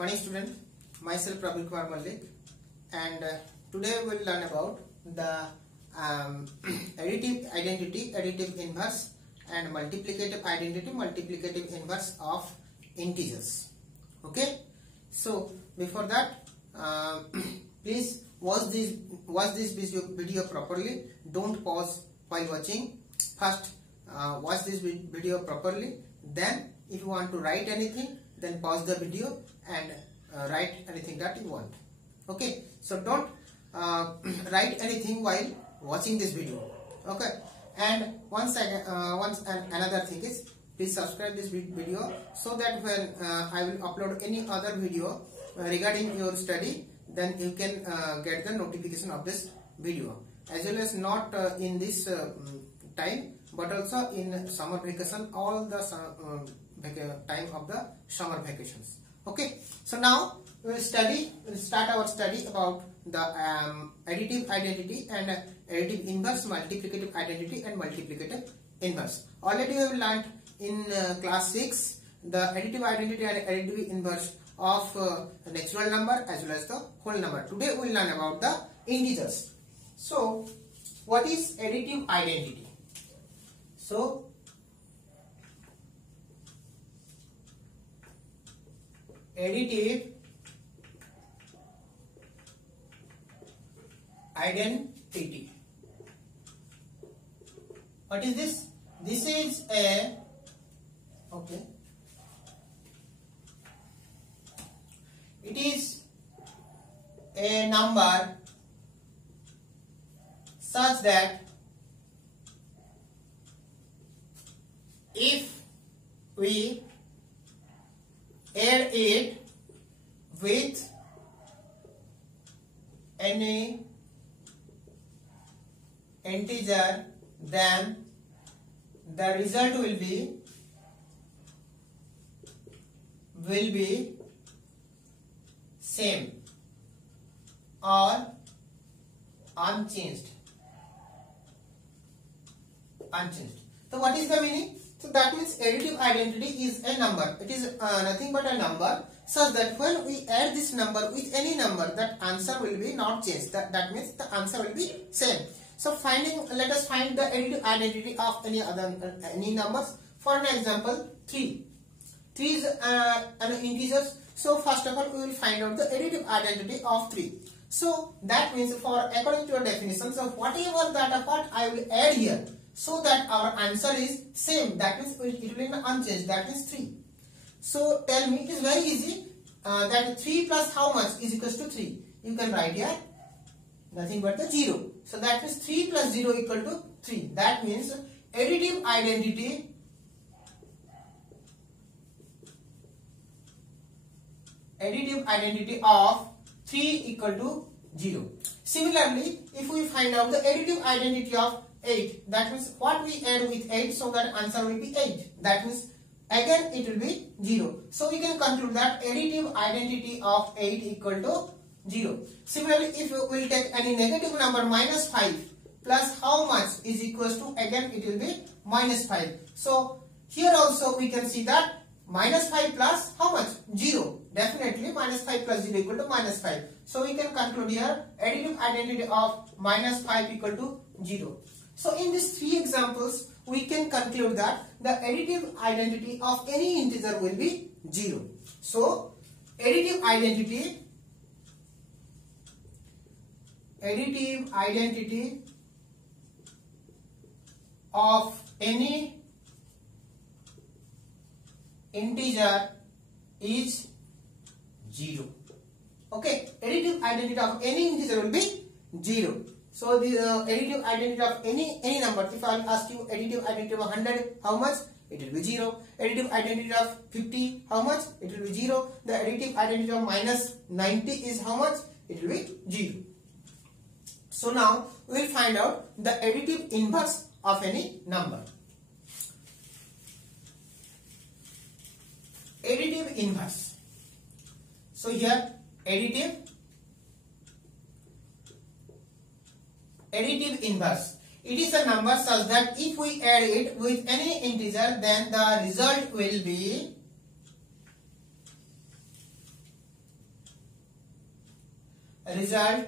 Morning student, myself Prabir Kumar Malik, and today we will learn about the additive identity, additive inverse, and multiplicative identity, multiplicative inverse of integers. Okay, so before that, please watch this video properly. Don't pause while watching. First, watch this video properly. Then, if you want to write anything, then pause the video and write anything that you want. Okay, so don't write anything while watching this video. Okay, and another thing is, please subscribe this video so that when I will upload any other video regarding your study, then you can get the notification of this video, as well as not in this time, but also in summer vacation, all the time of the summer vacations. Okay, so now we will start our study about the additive identity and additive inverse, multiplicative identity and multiplicative inverse. Already we have learned in class 6 the additive identity and additive inverse of natural number as well as the whole number. Today we will learn about the integers. So what is additive identity? So additive identity. What is this? This is a it is a number such that if we add it with any integer, then the result will be same or unchanged. So what is the meaning? So that means additive identity is a number. It is nothing but a number such that when we add this number with any number, that answer will be not changed. That means the answer will be same. So let us find the additive identity of any numbers. For an example, 3. 3 is an integer. So first of all, we will find out the additive identity of 3. So that means, according to your definition, so whatever data part I will add here, so that our answer is same, that means it will be unchanged, that is 3. So tell me, it is very easy, that 3 plus how much is equals to 3? You can write here nothing but the 0. So that means 3 plus 0 equal to 3. That means additive identity of 3 equal to 0. Similarly, if we find out the additive identity of 8, that means what we add with 8, so that answer will be 8. That means again it will be 0. So we can conclude that additive identity of 8 equal to 0. Similarly, if we will take any negative number, minus 5 plus how much is equals to, again it will be minus 5. So here also we can see that minus 5 plus how much? 0. Definitely minus 5 plus 0 equal to minus 5. So we can conclude here additive identity of minus 5 equal to 0. So in these 3 examples, we can conclude that the additive identity of any integer will be 0. So additive identity of any integer is 0. Okay, additive identity of any integer will be 0. So the additive identity of any number, if I will ask you additive identity of 100, how much? It will be 0. Additive identity of 50, how much? It will be 0. The additive identity of minus 90 is how much? It will be 0. So now we will find out the additive inverse of any number. Additive inverse. So here additive inverse. It is a number such that if we add it with any integer, then the result will be result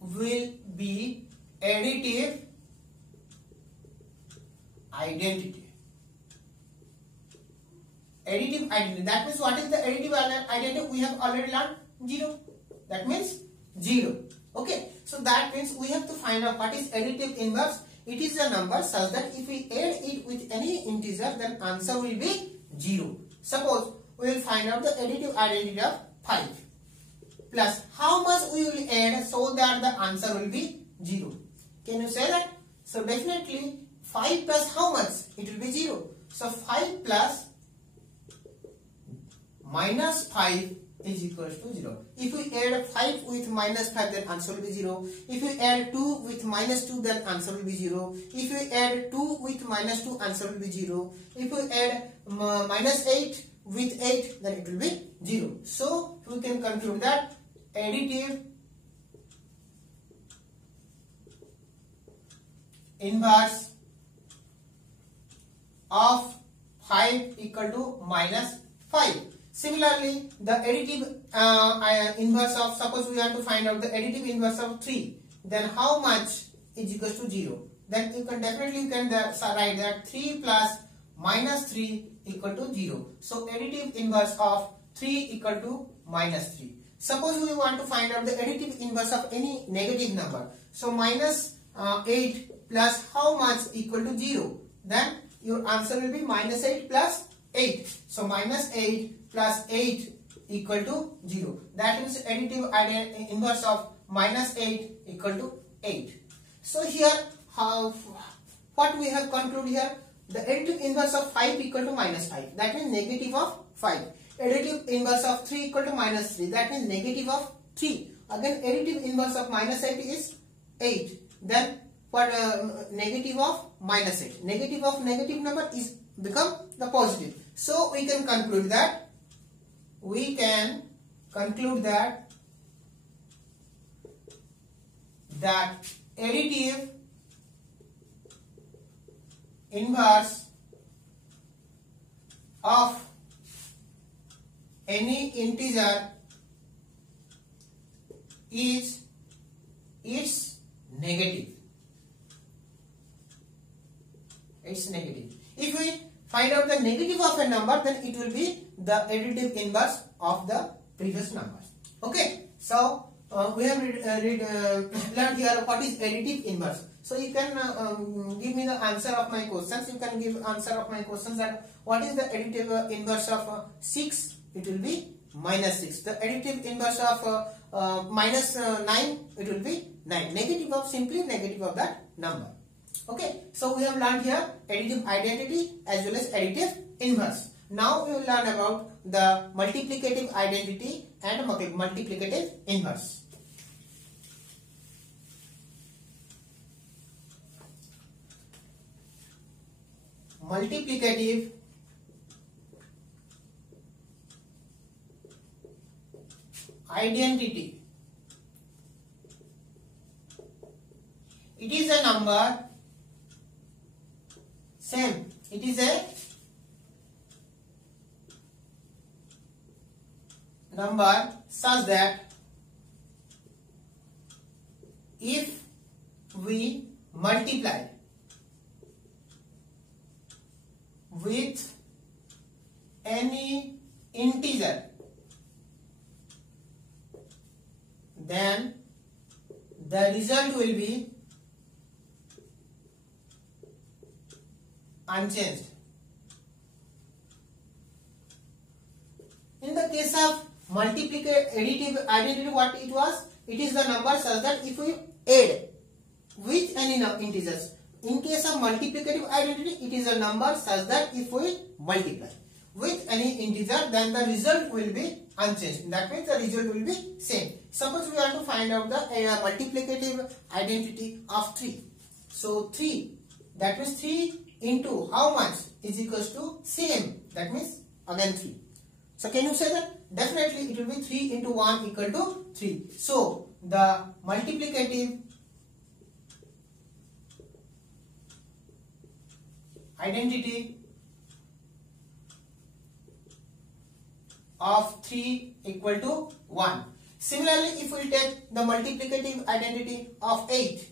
will be additive identity. Additive identity. That means what is the additive identity? We have already learned 0. That means 0. Okay. So that means we have to find out what is additive inverse. It is a number such that if we add it with any integer, then answer will be 0. Suppose we will find out the additive identity of 5 plus how much we will add so that the answer will be 0. Can you say that? So definitely 5 plus how much? It will be 0. So 5 plus minus 5 is equals to 0. If we add 5 with minus 5, then answer will be 0. If we add 2 with minus 2, then answer will be 0. If we add 2 with minus 2, answer will be 0. If we add minus 8 with 8, then it will be 0. So we can conclude that additive inverse of 5 equal to minus 5. Similarly, the additive inverse of, suppose we want to find out the additive inverse of 3, then how much is equals to 0? Then you can definitely write that 3 plus minus 3 equal to 0. So additive inverse of 3 equal to minus 3. Suppose we want to find out the additive inverse of any negative number. So minus 8 plus how much equal to 0? Then your answer will be minus 8 plus 8. So minus 8 plus 8 equal to 0. That is additive inverse of minus 8 equal to 8. So here what we have concluded here, the additive inverse of 5 equal to minus 5. That means negative of 5. Additive inverse of 3 equal to minus 3. That means negative of 3. Again additive inverse of minus 8 is 8. Then what negative of minus 8. Negative of negative number is become the positive. So we can conclude that additive inverse of any integer is its negative. It's negative. If we find out the negative of a number, then it will be the additive inverse of the previous numbers. Okay. So we have learned here what is additive inverse. So you can give me the answer of my questions. You can give answer of my questions that what is the additive inverse of 6? It will be minus 6. The additive inverse of minus 9, it will be 9. Negative of simply negative of that number. Okay. So we have learned here additive identity as well as additive inverse. Now we will learn about the multiplicative identity and multiplicative inverse. Multiplicative identity. It is a number, same, it is a number such that if we multiply with any integer, then the result will be unchanged. In the case of additive identity, what it was? It is the number such that if we add with any integers. In case of multiplicative identity, it is a number such that if we multiply with any integer, then the result will be unchanged. That means the result will be same. Suppose we want to find out the multiplicative identity of 3. So 3, that means 3 into how much is equals to same. That means again 3. So can you say that? Definitely it will be 3 into 1 equal to 3. So the multiplicative identity of 3 equal to 1. Similarly, if we take the multiplicative identity of 8,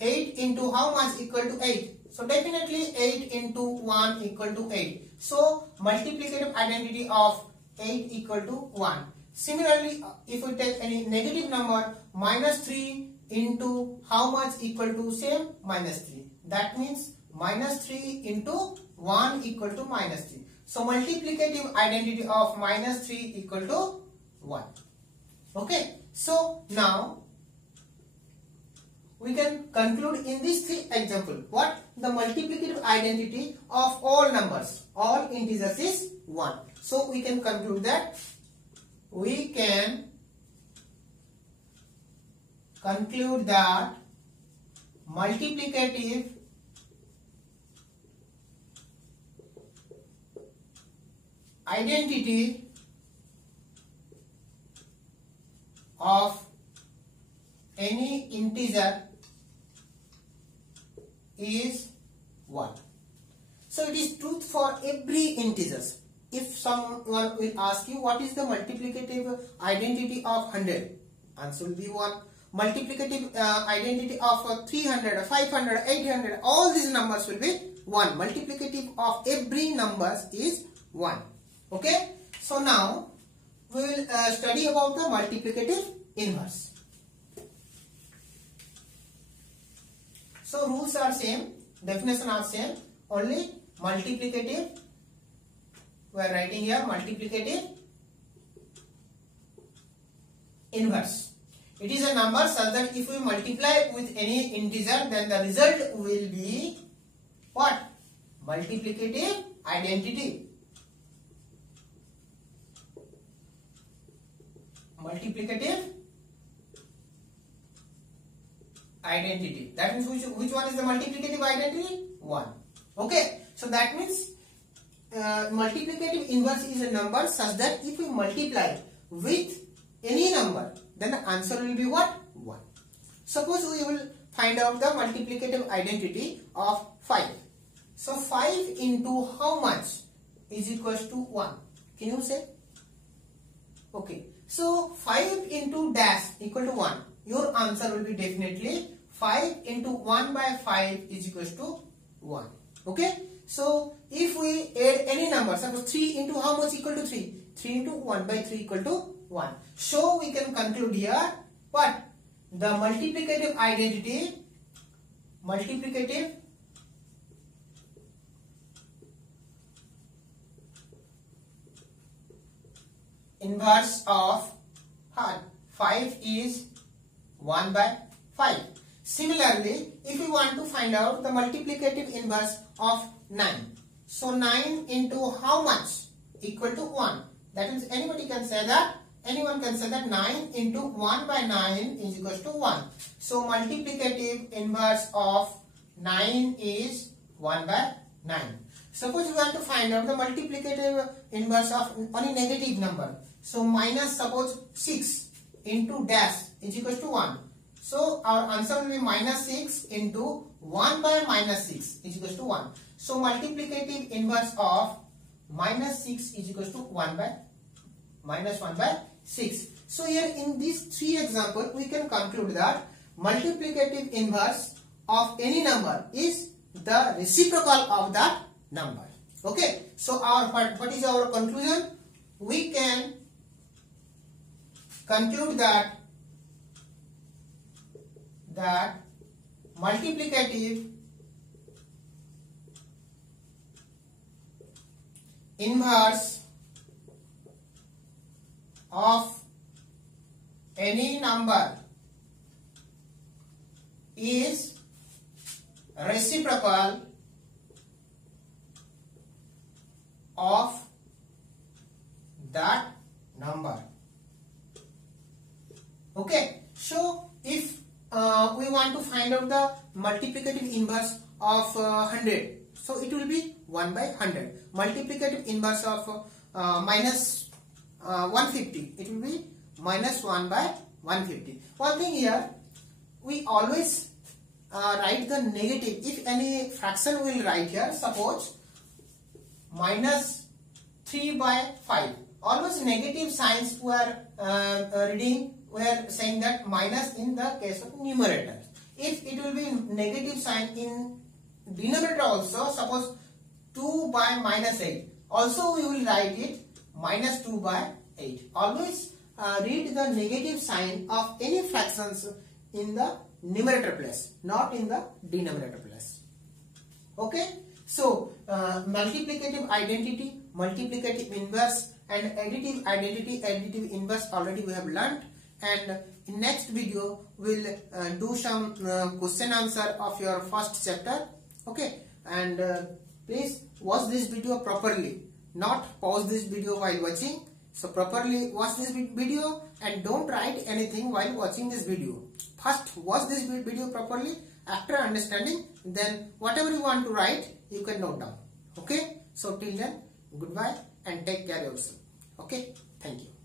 8 into how much equal to 8? So definitely 8 into 1 equal to 8. So multiplicative identity of 8 equal to 1. Similarly, if we take any negative number, minus 3 into how much equal to same? Minus 3. That means minus 3 into 1 equal to minus 3. So multiplicative identity of minus 3 equal to 1. Okay. So now we can conclude in these three examples. What? The multiplicative identity of all numbers, all integers is 1. So we can conclude that multiplicative identity of any integer is 1. So it is truth for every integers. If someone will ask you what is the multiplicative identity of 100, answer will be 1. Multiplicative identity of 300, 500, 800, all these numbers will be 1. Multiplicative of every numbers is 1. Okay. So now we will study about the multiplicative inverse. So rules are same, definition are same, only multiplicative, we are writing here multiplicative inverse. It is a number such that if we multiply with any integer, then the result will be what? Multiplicative identity. Multiplicative identity. That means which one is the multiplicative identity? 1. Okay. So that means multiplicative inverse is a number such that if we multiply with any number, then the answer will be what? 1. Suppose we will find out the multiplicative identity of 5. So 5 into how much is equals to 1? Can you say? Okay. So 5 into dash equal to 1. Your answer will be definitely 5 into 1 by 5 is equals to 1. Okay. So if we add any number, suppose 3 into how much equal to 3? 3 into 1 by 3 equal to 1. So we can conclude here what? The multiplicative identity, multiplicative inverse of 5 is 1 by 5. Similarly, if we want to find out the multiplicative inverse of 9. So 9 into how much equal to 1? That means anyone can say that 9 into 1 by 9 is equals to 1. So multiplicative inverse of 9 is 1 by 9. Suppose we want to find out the multiplicative inverse of any negative number. So minus, suppose 6 into dash is equals to 1. So our answer will be minus 6 into 1 by minus 6 is equals to 1. So multiplicative inverse of minus 6 is equals to 1 by minus 1 by 6. So here in these three examples we can conclude that multiplicative inverse of any number is the reciprocal of that number. Okay. So our what is our conclusion? We can conclude that multiplicative inverse of any number is reciprocal of that number. Okay. So if we want to find out the multiplicative inverse of 100, so it will be 1 by 100. Multiplicative inverse of minus 150, it will be minus 1 by 150. One thing here, we always write the negative. If any fraction will write here, suppose minus 3 by 5. Always negative signs we are reading we are saying that minus in the case of numerator. If it will be negative sign in denominator also, suppose 2 by minus 8, also we will write it minus 2 by 8. Always read the negative sign of any fractions in the numerator place, not in the denominator place. Okay, so multiplicative identity, multiplicative inverse, and additive identity, additive inverse already we have learned. And in next video we'll do some question answer of your first chapter. Okay, and please watch this video properly, not pause this video while watching. So properly watch this video and don't write anything while watching this video. First watch this video properly. After understanding, then whatever you want to write, you can note down. Okay, so till then, goodbye and take care of yourself. Okay, thank you.